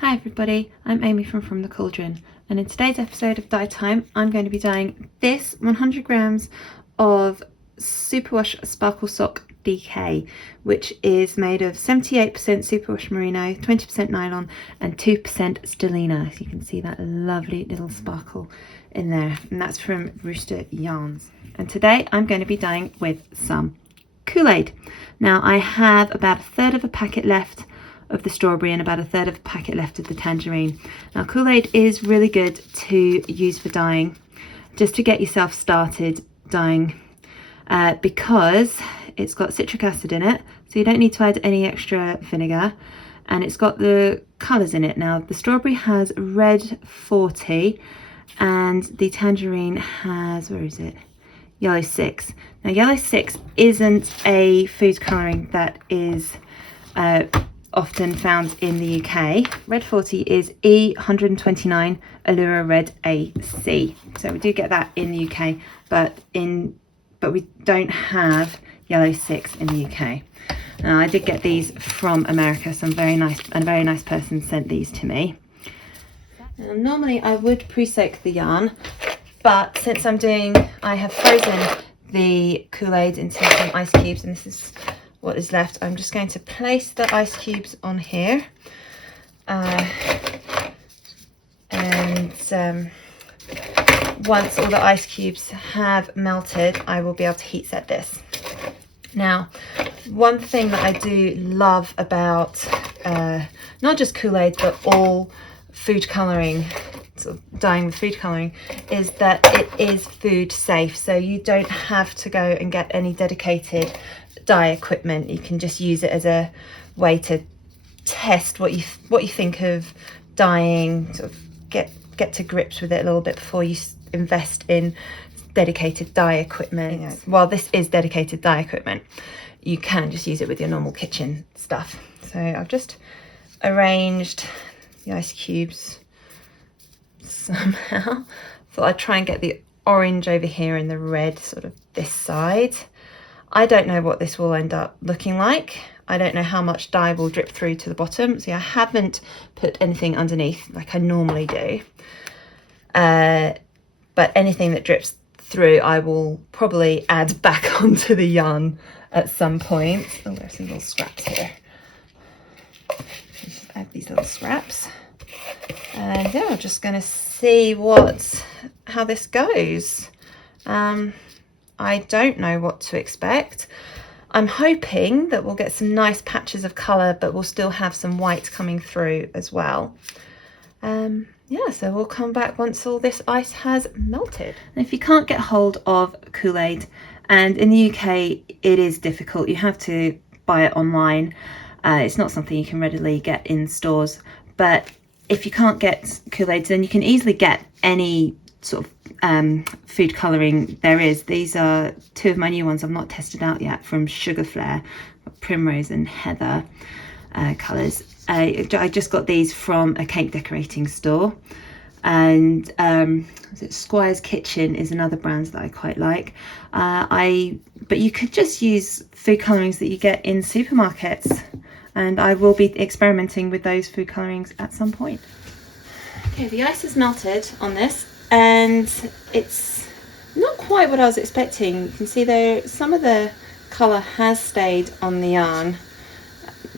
Hi everybody, I'm Amy from the Cauldron, and in today's episode of Dye Time I'm going to be dyeing this 100 grams of Superwash Sparkle Sock DK, which is made of 78% Superwash Merino, 20% nylon and 2% stellina. So you can see that lovely little sparkle in there, and that's from Rooster Yarns. And today I'm going to be dyeing with some Kool-Aid. Now I have about a third of a packet left of the strawberry and about a third of a packet left of the tangerine. Now Kool-Aid is really good to use for dyeing, just to get yourself started dyeing, because it's got citric acid in it, so you don't need to add any extra vinegar, and it's got the colours in it. Now the strawberry has red 40 and the tangerine has, where is it, yellow 6. Now yellow 6 isn't a food colouring that is often found in the UK. Red 40 is E129 Allura Red AC. So we do get that in the UK, but we don't have yellow 6 in the UK. Now I did get these from America. A very nice person sent these to me. Now, normally I would pre-soak the yarn, but since I have frozen the Kool-Aid into some ice cubes, and this is what is left, I'm just going to place the ice cubes on here, and once all the ice cubes have melted I will be able to heat set this. Now one thing that I do love about not just Kool-Aid but all food colouring, sort of dyeing with food colouring, is that it is food safe. So you don't have to go and get any dedicated dye equipment. You can just use it as a way to test what you think of dyeing, sort of get to grips with it a little bit before you invest in dedicated dye equipment. While this is dedicated dye equipment, you can just use it with your normal kitchen stuff. So I've just arranged the ice cubes somehow. Thought I'd try and get the orange over here and the red sort of this side. I don't know what this will end up looking like. I don't know how much dye will drip through to the bottom. See, I haven't put anything underneath like I normally do. But anything that drips through I will probably add back onto the yarn at some point. Oh, there's some little scraps here. Just add these little scraps. And yeah, I'm just going to see how this goes. I don't know what to expect. I'm hoping that we'll get some nice patches of colour, but we'll still have some white coming through as well. Yeah, so we'll come back once all this ice has melted. And if you can't get hold of Kool-Aid, and in the UK it is difficult, you have to buy it online. It's not something you can readily get in stores, but if you can't get Kool-Aid, then you can easily get any sort of food colouring there is. These are two of my new ones I've not tested out yet from Sugar Flare, Primrose and Heather colours. I just got these from a cake decorating store, and Squire's Kitchen is another brand that I quite like. But you could just use food colourings that you get in supermarkets, and I will be experimenting with those food colourings at some point. Okay, the ice is melted on this, and it's not quite what I was expecting. You can see there some of the colour has stayed on the yarn.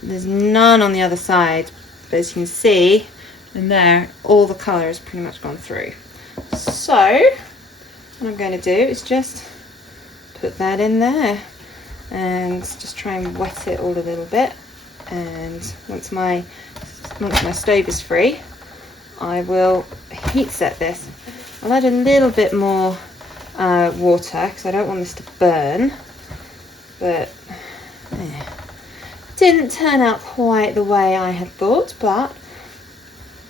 There's none on the other side, but as you can see in there, all the colour has pretty much gone through. So what I'm going to do is just put that in there and just try and wet it all a little bit. And once my stove is free, I will heat set this. I'll add a little bit more water because I don't want this to burn, but didn't turn out quite the way I had thought. But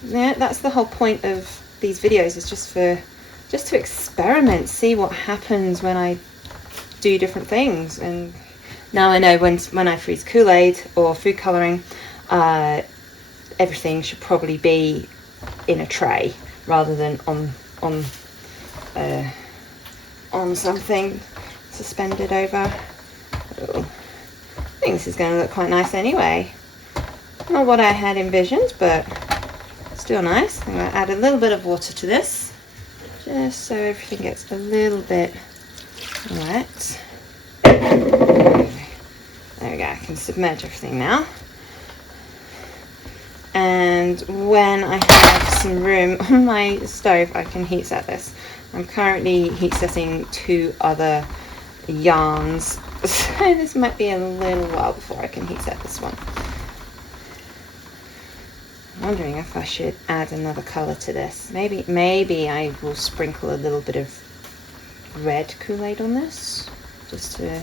yeah, that's the whole point of these videos, is just to experiment, see what happens when I do different things. And now I know when I freeze Kool-Aid or food colouring, everything should probably be in a tray rather than on something suspended over. Oh, I think this is going to look quite nice anyway. Not what I had envisioned, but Still nice. I'm going to add a little bit of water to this, just so everything gets a little bit wet. There we go, I can submerge everything now. And when I have some room on my stove, I can heat set this. I'm currently heat setting 2 other yarns, so this might be a little while before I can heat set this one. I'm wondering if I should add another colour to this. Maybe I will sprinkle a little bit of red Kool-Aid on this, just to,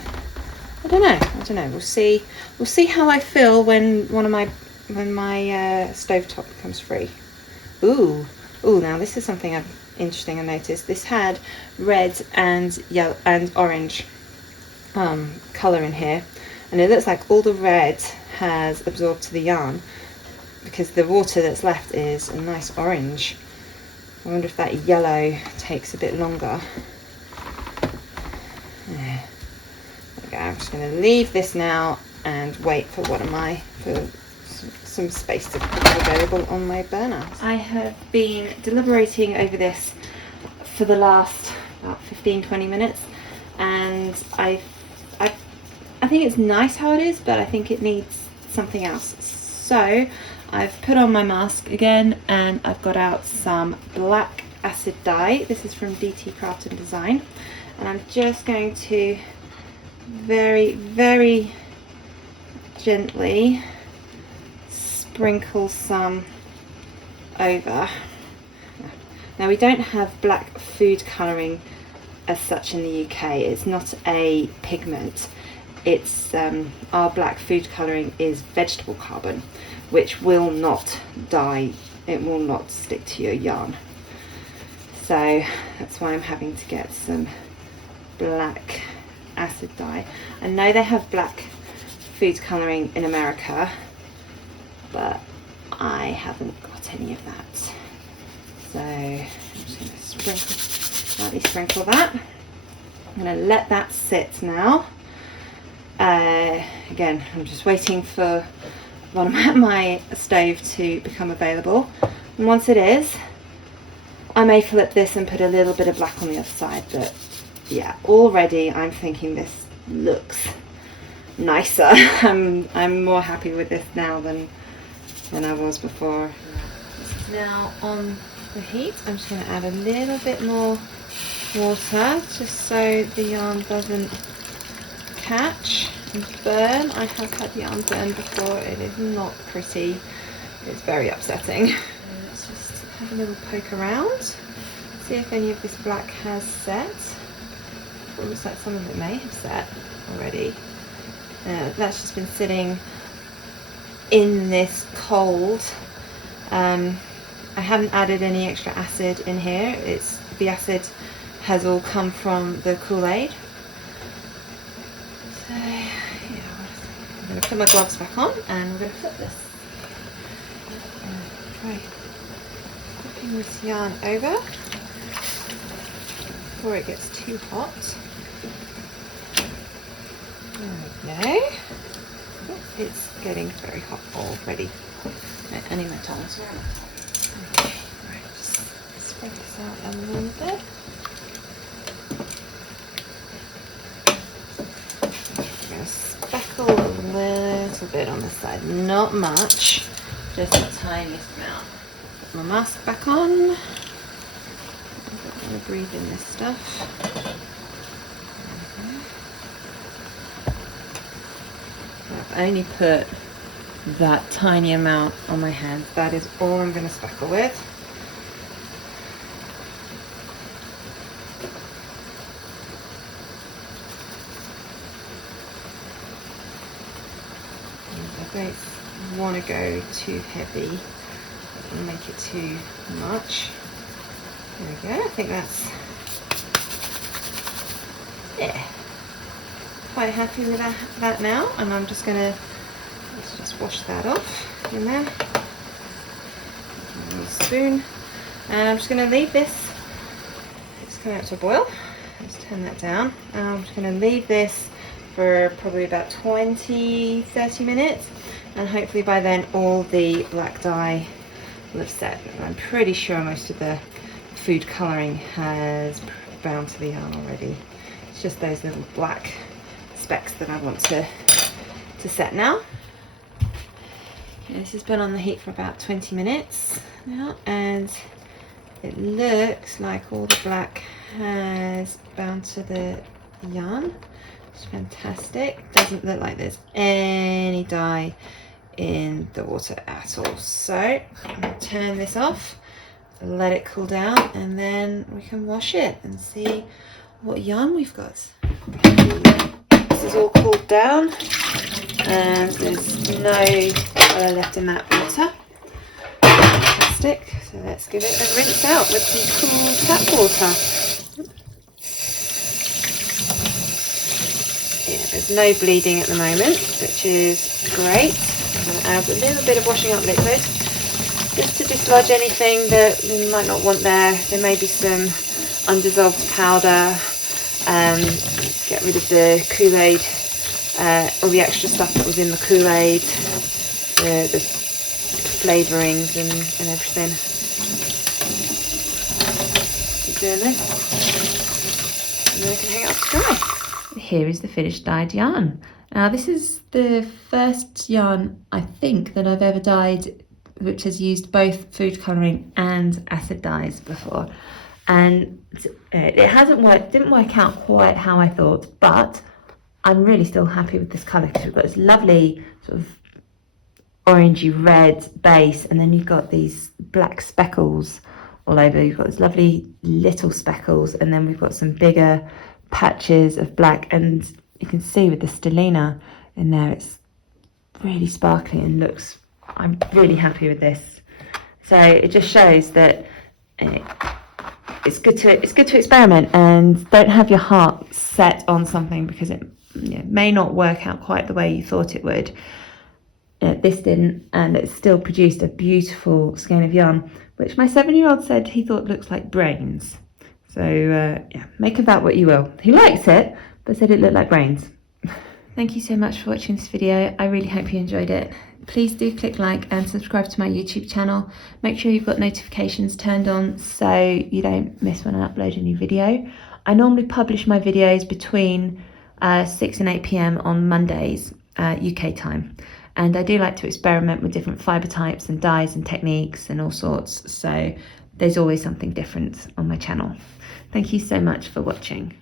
I don't know. We'll see how I feel when my stovetop becomes free. Ooh, now this is something interesting I noticed. This had red and yellow and orange colour in here, and it looks like all the red has absorbed to the yarn, because the water that's left is a nice orange. I wonder if that yellow takes a bit longer. There we go. I'm just going to leave this now and wait for some space to become available on my burner. I have been deliberating over this for the last about 15-20 minutes, and I think it's nice how it is, but I think it needs something else. So I've put on my mask again, and I've got out some black acid dye. This is from DT Craft and Design, and I'm just going to very, very gently sprinkle some over. Now, we don't have black food colouring as such in the UK. It's not a pigment. It's our black food colouring is vegetable carbon, which will not dye. It will not stick to your yarn. So that's why I'm having to get some black acid dye. I know they have black food colouring in America, but I haven't got any of that. So I'm just going to lightly sprinkle that. I'm going to let that sit now. Again, I'm just waiting for my stove to become available, and once it is, I may flip this and put a little bit of black on the other side. But yeah, already I'm thinking this looks nicer. I'm more happy with this now than I was before. This is now on the heat. I'm just going to add a little bit more water, just so the yarn doesn't catch and burn. I have had yarn burn before. It is not pretty. It's very upsetting. Let's just have a little poke around, see if any of this black has set. It looks like some of it may have set already. That's just been sitting in this cold. I haven't added any extra acid in here. The acid has all come from the Kool-Aid. So yeah, I'm going to put my gloves back on and we're going to flip this. Try flipping this yarn over before it gets too hot. There we go. Oh, it's getting very hot already. Right, I need my tongs. Where are my tongs? Okay, right, just spread this out a little bit. I'm going to speckle a little bit on this side, not much, just the tiniest amount. Put my mask back on. I don't want to breathe in this stuff. I've only put that tiny amount on my hands. That is all I'm going to speckle with. I don't want to go too heavy and make it too much. There we go. I think that's, yeah, quite happy with that now, and I'm just gonna just wash that off in there. A little spoon, and I'm just gonna leave this. It's coming up to a boil. Let's turn that down. I'm just gonna leave this for probably about 20-30 minutes, and hopefully by then all the black dye will have set. I'm pretty sure most of the food colouring has bound to the yarn already. It's just those little black specks that I want to set now. This has been on the heat for about 20 minutes now, and it looks like all the black has bound to the yarn. It's fantastic. Doesn't look like there's any dye in the water at all. So I'm going to turn this off, let it cool down, and then we can wash it and see what yarn we've got. This is all cooled down and there's no colour left in that water. Fantastic. So let's give it a rinse out with some cool tap water. Yeah, there's no bleeding at the moment, which is great. I'm going to add a little bit of washing up liquid just to dislodge anything that we might not want there. There may be some undissolved powder. Get rid of the Kool-Aid, all the extra stuff that was in the Kool-Aid, the flavourings and everything. Keep doing this, and then I can hang it up to dry. Here is the finished dyed yarn. Now this is the first yarn I think that I've ever dyed which has used both food colouring and acid dyes before, and it didn't work out quite how I thought, but I'm really still happy with this colour because we've got this lovely sort of orangey red base, and then you've got these black speckles all over. You've got this lovely little speckles, and then we've got some bigger patches of black, and you can see with the stellina in there, it's really sparkly and looks, I'm really happy with this. So it just shows that it's good to experiment, and don't have your heart set on something because it may not work out quite the way you thought it would. This didn't, and it still produced a beautiful skein of yarn, which my 7-year-old said he thought looks like brains. So yeah, make of that what you will. He likes it, but said it looked like brains. Thank you so much for watching this video. I really hope you enjoyed it. Please do click like and subscribe to my YouTube channel. Make sure you've got notifications turned on so you don't miss when I upload a new video. I normally publish my videos between 6 and 8 PM on Mondays, UK time. And I do like to experiment with different fibre types and dyes and techniques and all sorts. So there's always something different on my channel. Thank you so much for watching.